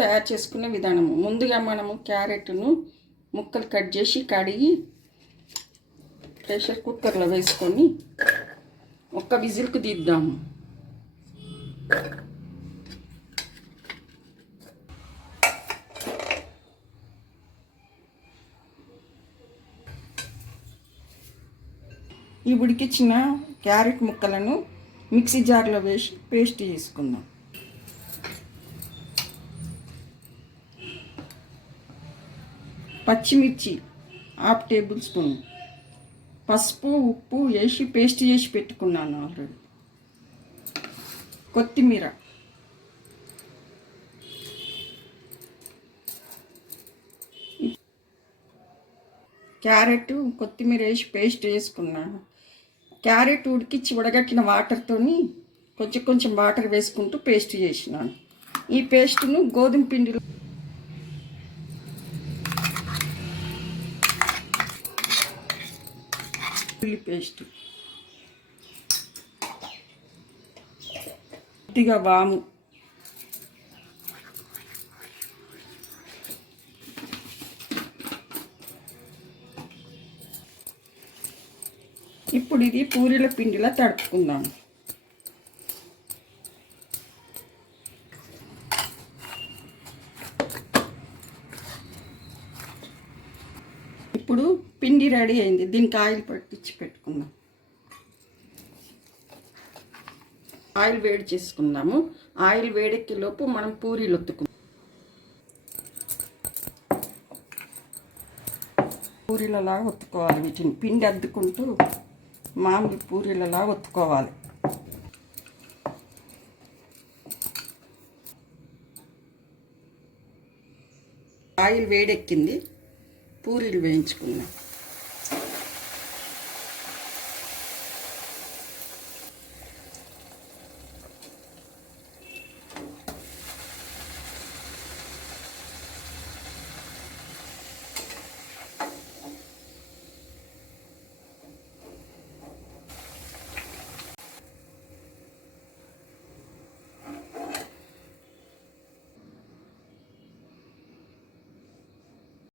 తయారు చేసుకునే విధానము. ముందుగా మనము క్యారెట్ను ముక్కలు కట్ చేసి కడిగి ప్రెషర్ కుక్కర్లో వేసుకొని ఒక్క విజిల్కు తీద్దాము. ఈ ఉడికించిన క్యారెట్ ముక్కలను మిక్సీ జార్లో వేసి పేస్ట్ చేసుకుందాం. పచ్చిమిర్చి 1/2 టేబుల్ స్పూన్, పసుపు ఉప్పు వేసి పేస్ట్ చేసి పెట్టుకున్నాను ఆల్రెడీ. కొత్తిమీర, క్యారెట్ కొత్తిమీర వేసి పేస్ట్ చేసుకున్నాను. క్యారెట్ ఉడికించి ఉడగట్టిన వాటర్తోని కొంచెం కొంచెం వాటర్ వేసుకుంటూ పేస్ట్ చేసినాను. ఈ పేస్ట్ను గోధుమ పిండిలో పేస్ట్, కొద్దిగా వాము, ఇప్పుడు ఇది పూరీల పిండిలా తడుపుకుందాం. ఇప్పుడు పిండి రెడీ అయింది. దీనికి ఆయిల్ పట్టించి పెట్టుకుందాం. ఆయిల్ వేడి చేసుకుందాము. ఆయిల్ వేడెక్కే లోపు మనం పూరీలు ఒత్తుకుందాం. పూరీలలా ఒత్తుకోవాలి. వీటిని పిండి అద్దుకుంటూ మామూలు పూరీలలా ఒత్తుకోవాలి. ఆయిల్ వేడెక్కింది. పూరీలు వేయించుకుందాం.